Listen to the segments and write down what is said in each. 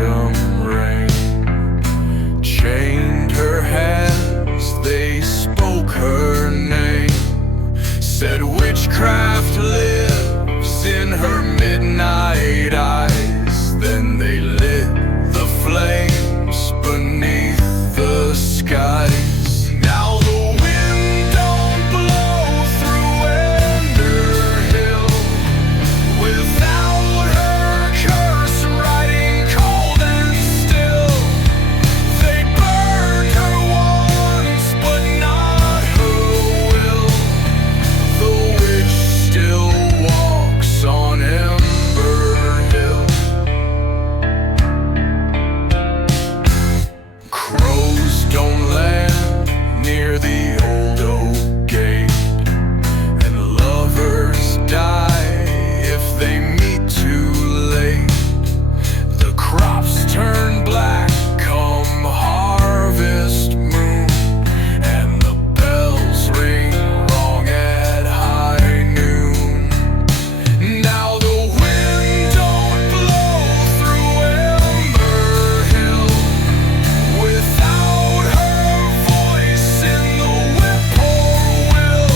autumn rain. Chained her hands, they spoke her name. Said witchcraft lives in her midnight eyes. Then they lit the flames beneath the skies. Now the wind don't blow through Underhill without her curse writing cold and still. They burned her once, but not her will. The witch still walks on Ember Hill. Crows don't land near the old oak gate, and lovers die if they meet too late. The crops turn black come harvest moon, and the bells ring wrong at high noon. Now the wind don't blow through Ember Hill without her voice in the whippoorwill.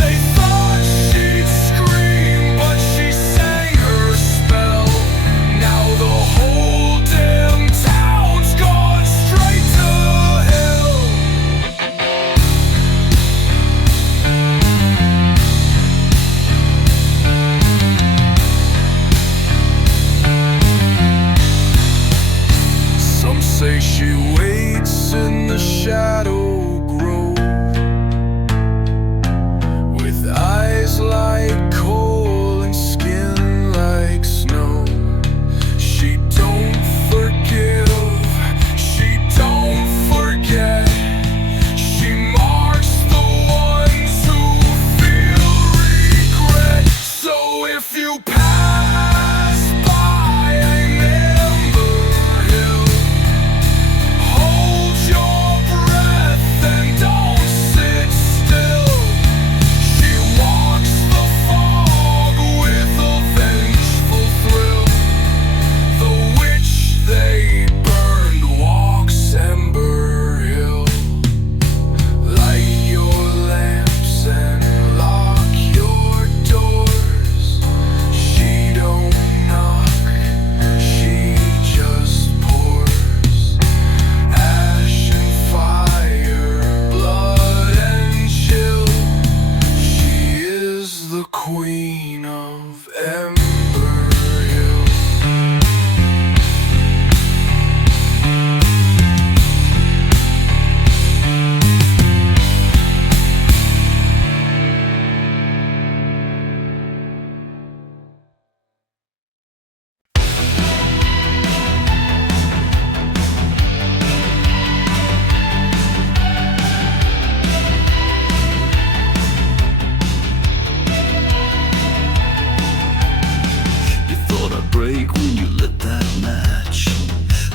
They thought she'd scream, but she sang her spell. Now the whole damn town's gone straight to hell. Some say she waits in the shadow grove with eyes like coal and skin like snow. She don't forgive, she don't forget. She marks the ones who feel regret. So if you pass by Ember Hill, hold your breath and don't sit still. She walks the fog with a vengeful thrill. The witch they burned walks Ember Hill. Light your lamps and lock your doors. She don't knock, she just pours ash and fire, blood and chill. She is the queen of Ember Hill. You thought I'd break when you lit that match.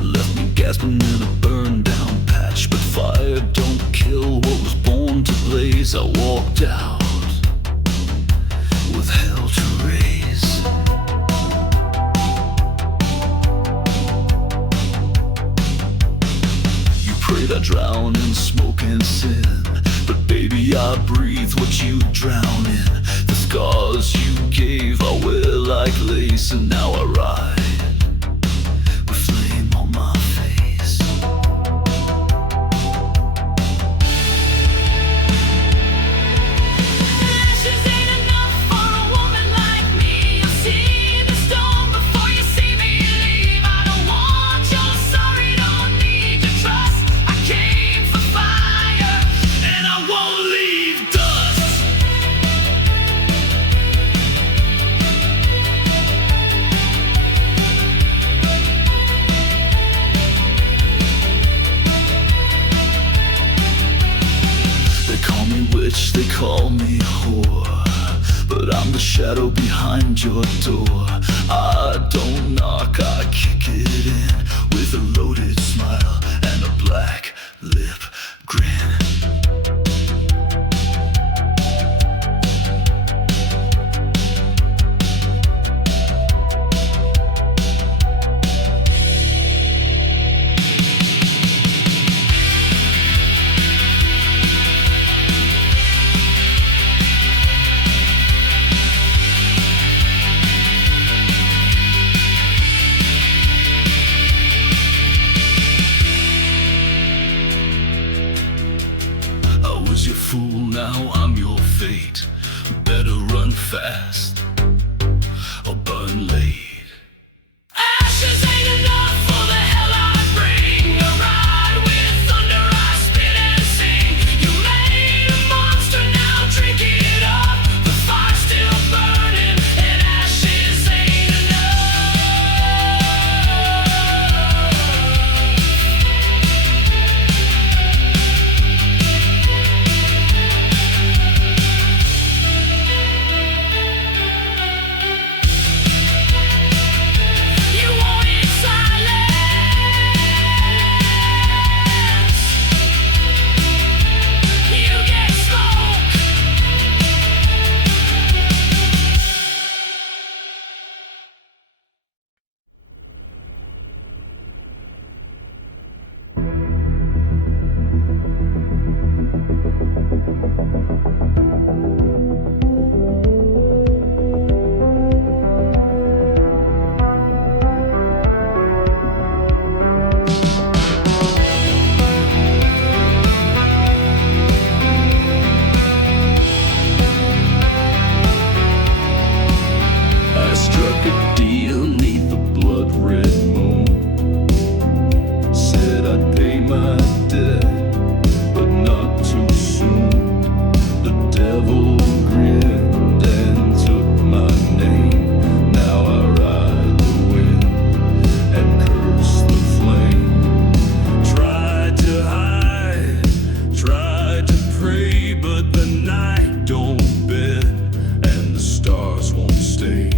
Left me gasping in a burned down patch. But fire don't kill what was born to blaze. I walked out with hell to raise. You prayed I drown in smoke and sin, but baby I breathe what you drown in. The scars you gave I wear like lace, and now I ride with flame on my face. Ashes ain't enough for a woman like me. You'll see the storm before you see me leave. I don't want your sorry, don't need your trust. I came for fire, and I won't leave dust. They call me witch, they call me whore, but I'm the shadow behind your door. I don't knock, I kick it in with a loaded smile and a black lip grin. fate. Better run fast or burn late. Ashes ain't enough for the hell I bring. A ride with thunder, I spit and sing. You made a monster, now drink it up. The fire's still burning, and ashes ain't enough. You wanted silence. You get smoke. I struck a deal neath the blood-red moon. Said I'd pay my debt, but not too soon. The devil grinned and took my name. Now I ride the wind and curse the flame. Tried to hide, tried to pray, but the night don't bend and the stars won't stay.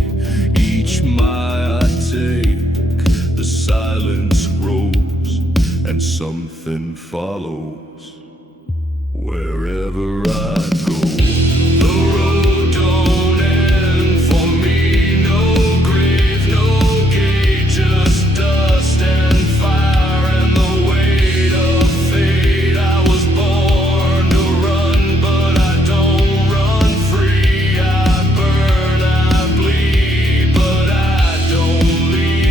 Each mile I take, the silence grows and something follows wherever I go. The road don't end for me, no grave, no gate, just dust and fire and the weight of fate. I was born to run, but I don't run free. I burn, I bleed, but I don't leave.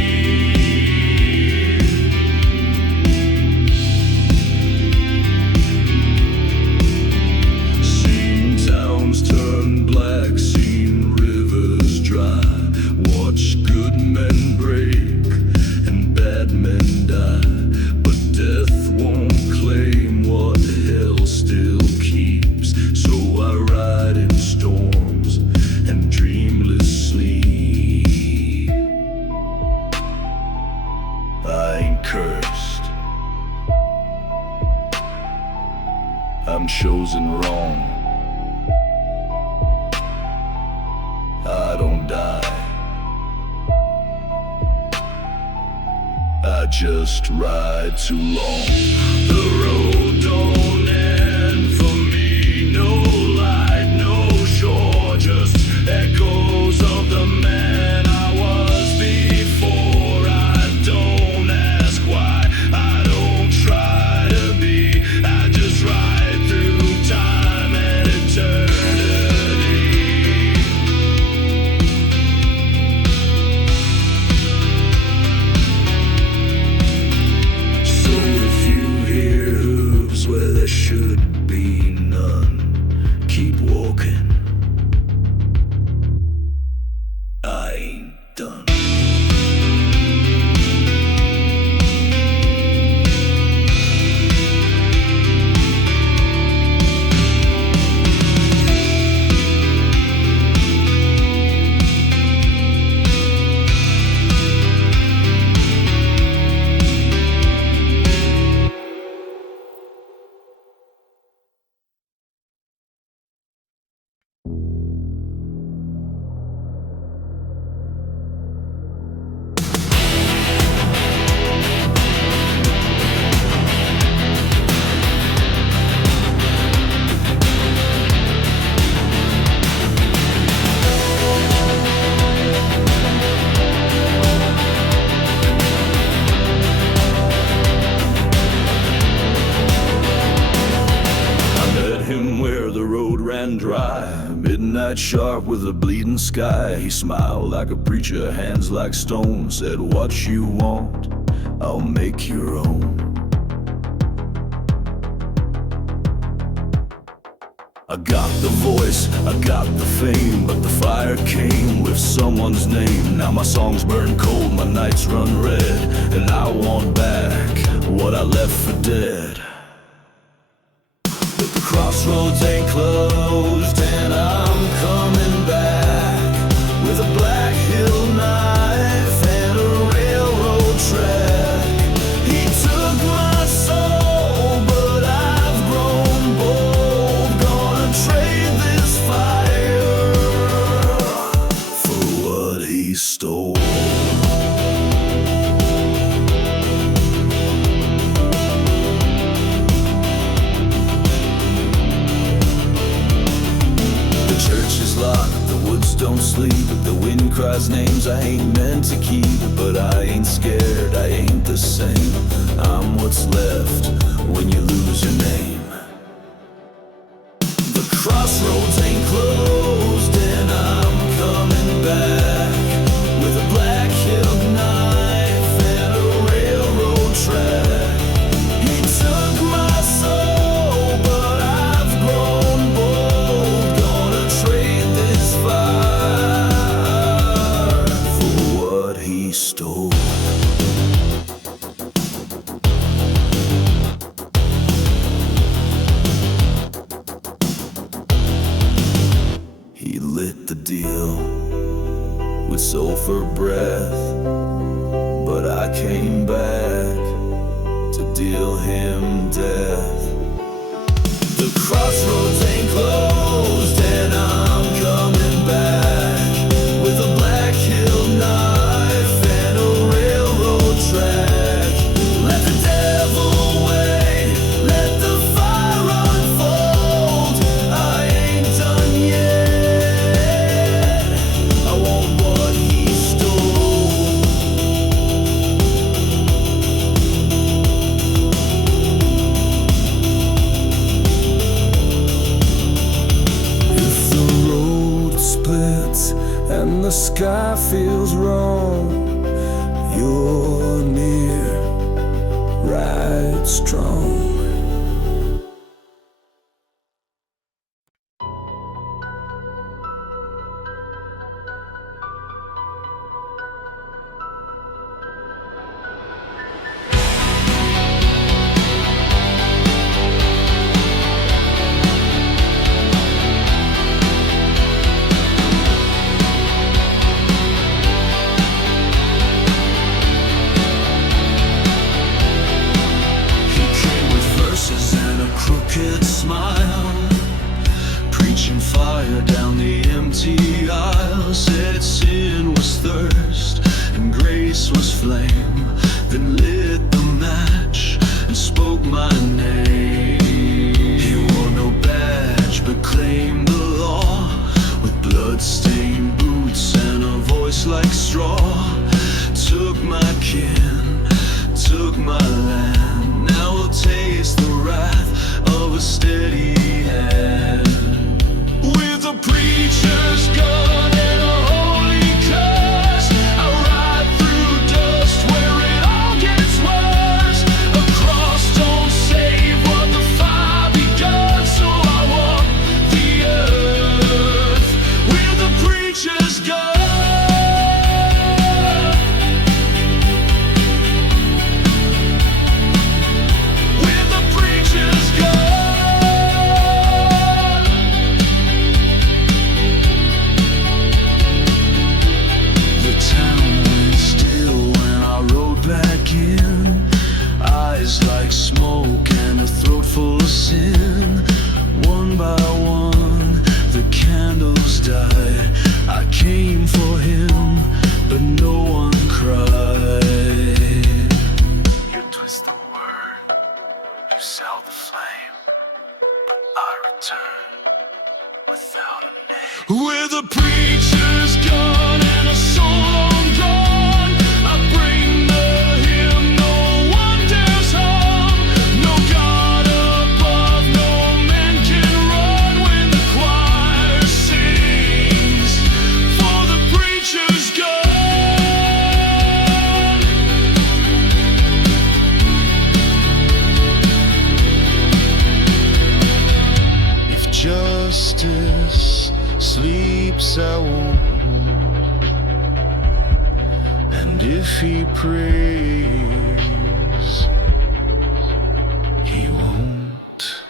Seen towns turn black, seen rivers dry. Watch good men break and bad men die. But death won't claim what hell still keeps. So I ride in storms and dreamless sleep. I ain't cursed, I'm chosen wrong. I don't die, I just ride too long. The road don't end for me, no light, no shore, just echoes of the man I was before. I don't ask why, I don't try to be, I just ride through time and eternity. So if you hear hooves where there should be none, keep walking, I ain't done. ran dry. Midnight sharp with a bleeding sky. He smiled like a preacher, hands like stone. Said, what you want, I'll make your own. I got the voice, I got the fame, but the fire came with someone's name. Now my songs burn cold, my nights run red, and I want back what I left for dead. But the crossroads ain't closed, and I'm coming back with a Black Hill knife and a railroad track. He took my soul, but I've grown bold. Gonna trade this fire for what he stole. Locked, the woods don't sleep, the wind cries names I ain't meant to keep. But I ain't scared, I ain't the same. I'm what's left when you lose your name. The crossroads ain't closed, and I'm coming back with a Black Hill knife and a railroad track. He took my soul, but I've grown bold. Gonna trade this fire for what he stole. He lit the deal with sulfur breath, but I came back to deal him death. The crossroads ain't closed, and I'm coming back with a Black Hill knife and a railroad track. Let the devil wait, let the fire unfold. I ain't done yet, I want what he stole. If the road splits and the sky feels wrong, you're near, right strong. He came with himself. And if he prays, he won't.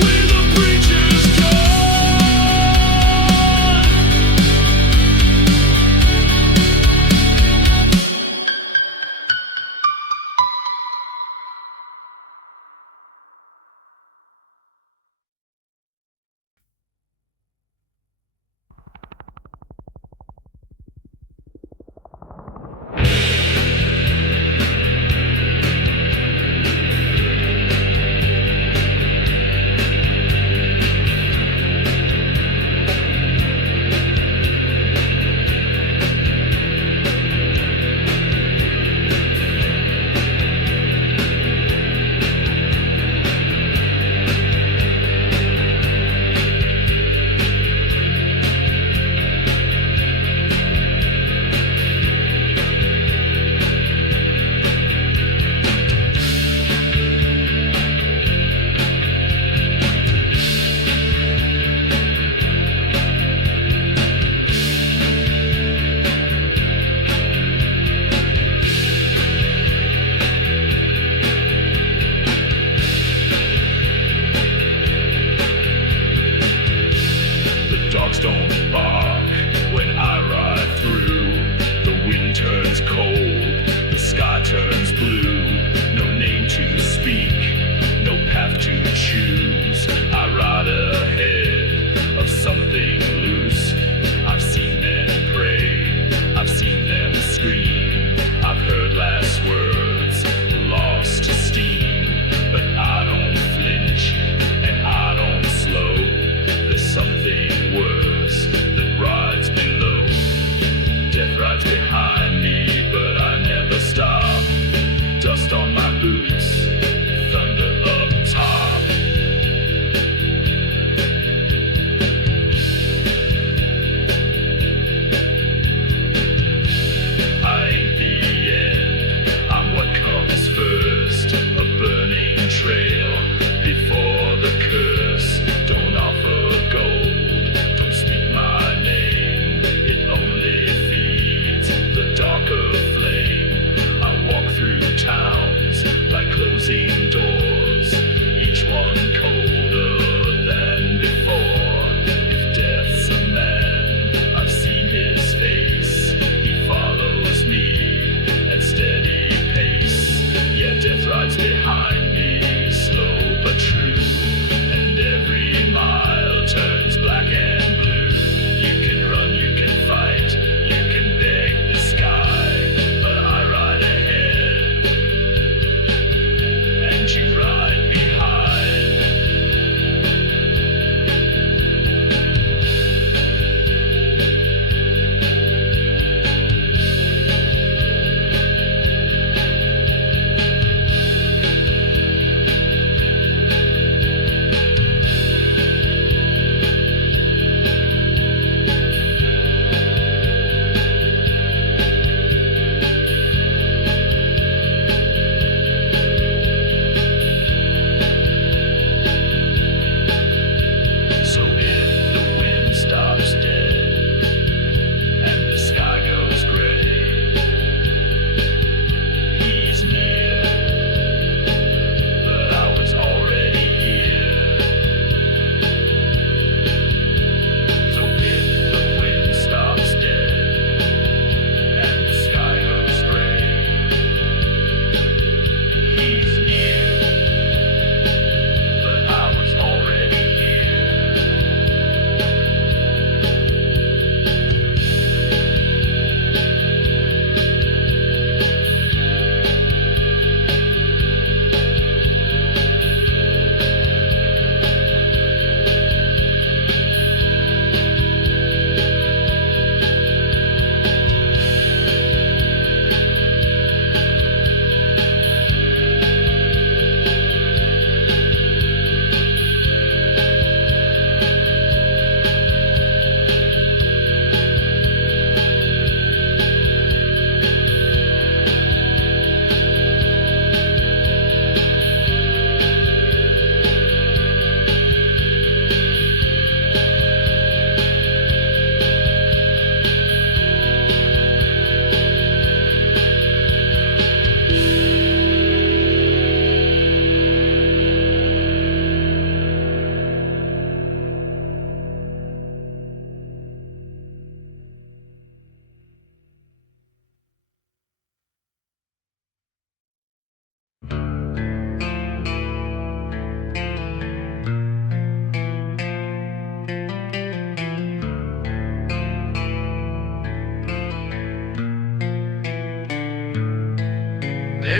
Where the preacher's gone, The dogs don't bark when I ride through. The wind turns cold, the sky turns blue. No name to speak, no path to choose. I ride ahead of something loose. I've seen them pray, I've seen them scream. I've heard last words, lost steam. But I don't flinch and I don't slow. There's something worse that rides below.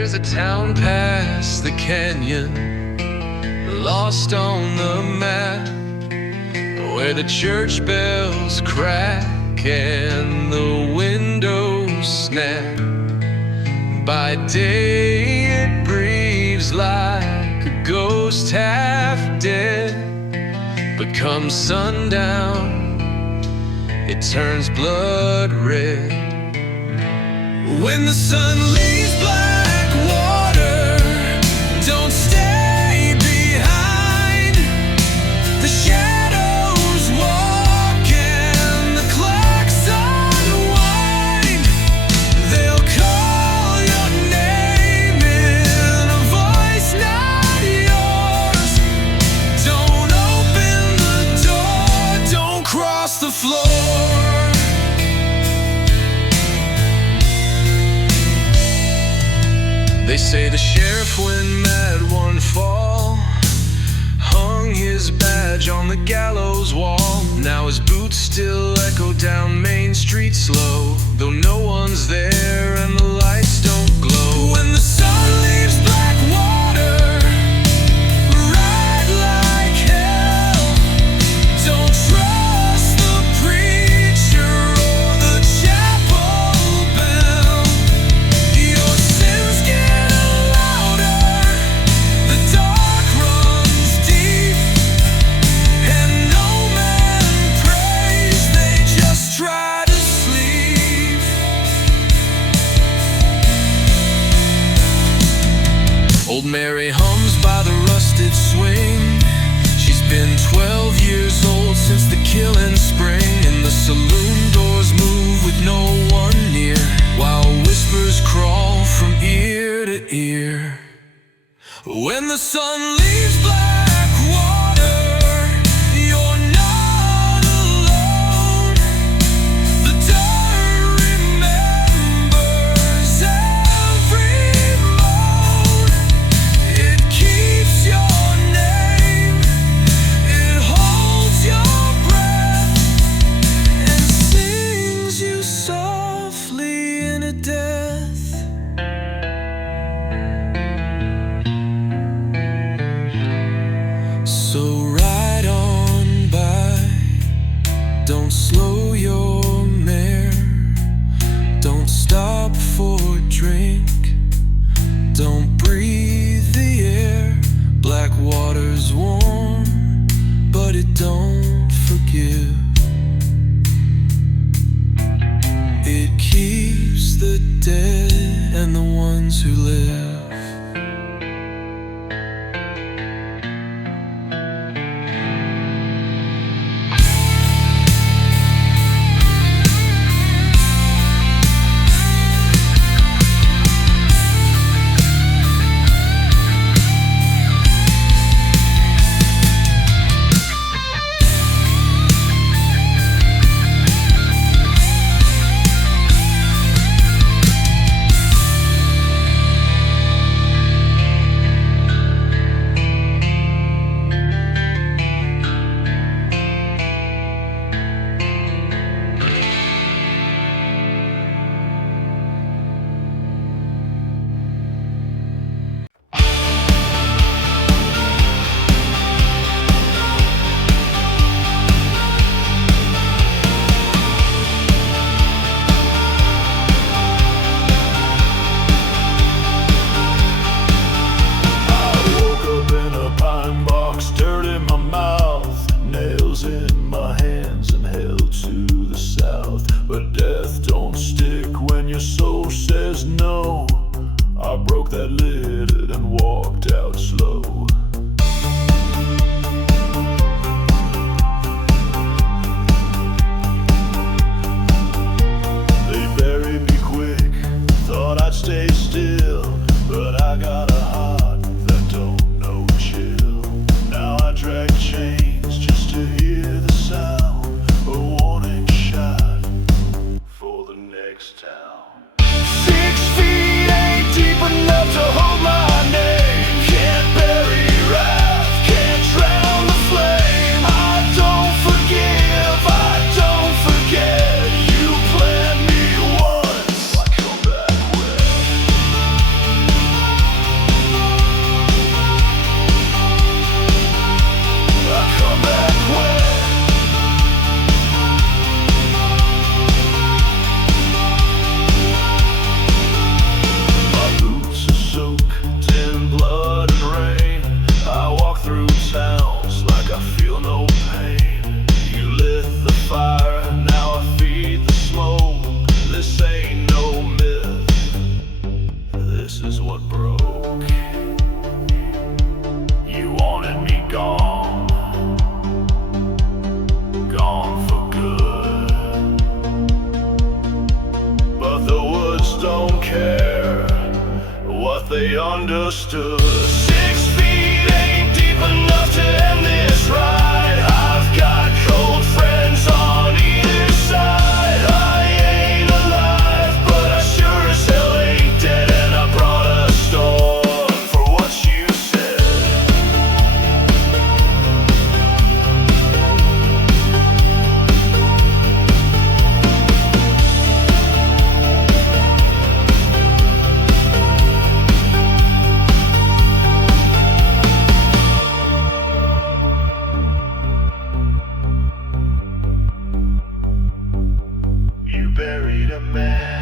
There's a town past the canyon, lost on the map, where the church bells crack and the windows snap. By day it breathes like a ghost half dead, but come sundown it turns blood red. When the sun leaves black water, don't stay behind. The shadows walk and the clocks unwind. They'll call your name in a voice not yours. Don't open the door, don't cross the floor. They say the sheriff went mad one fall, hung his badge on the gallows wall. Now his boots still echo down Main Street slow, though no one's there and the lights don't glow. When the sun leaves black water, ride like hell. Don't trust the preacher or the chapel bell. Your sins get louder, the dark runs deep, and no man prays, they just try to sleep. Old Mary hums by the rusted swing. She's been 12 years old since the killing spring, and the saloon doors move with no one near, while whispers crawl from ear to ear. When the sun leaves black water, you're not alone. The dirt remembers every moan. It keeps your name, it holds your breath, and sings you softly in a death. So ride on by, don't slow your mare, don't stop for a drink, don't breathe the air. Black water's warm, but it don't forgive. It keeps the dead and the ones who live. next town. 6 feet ain't deep enough to hold understood. 6 feet ain't deep enough to end this ride. I've got cold friends on either side. I ain't alive, but I sure as hell ain't dead. And I brought a storm for what you said. You buried a man.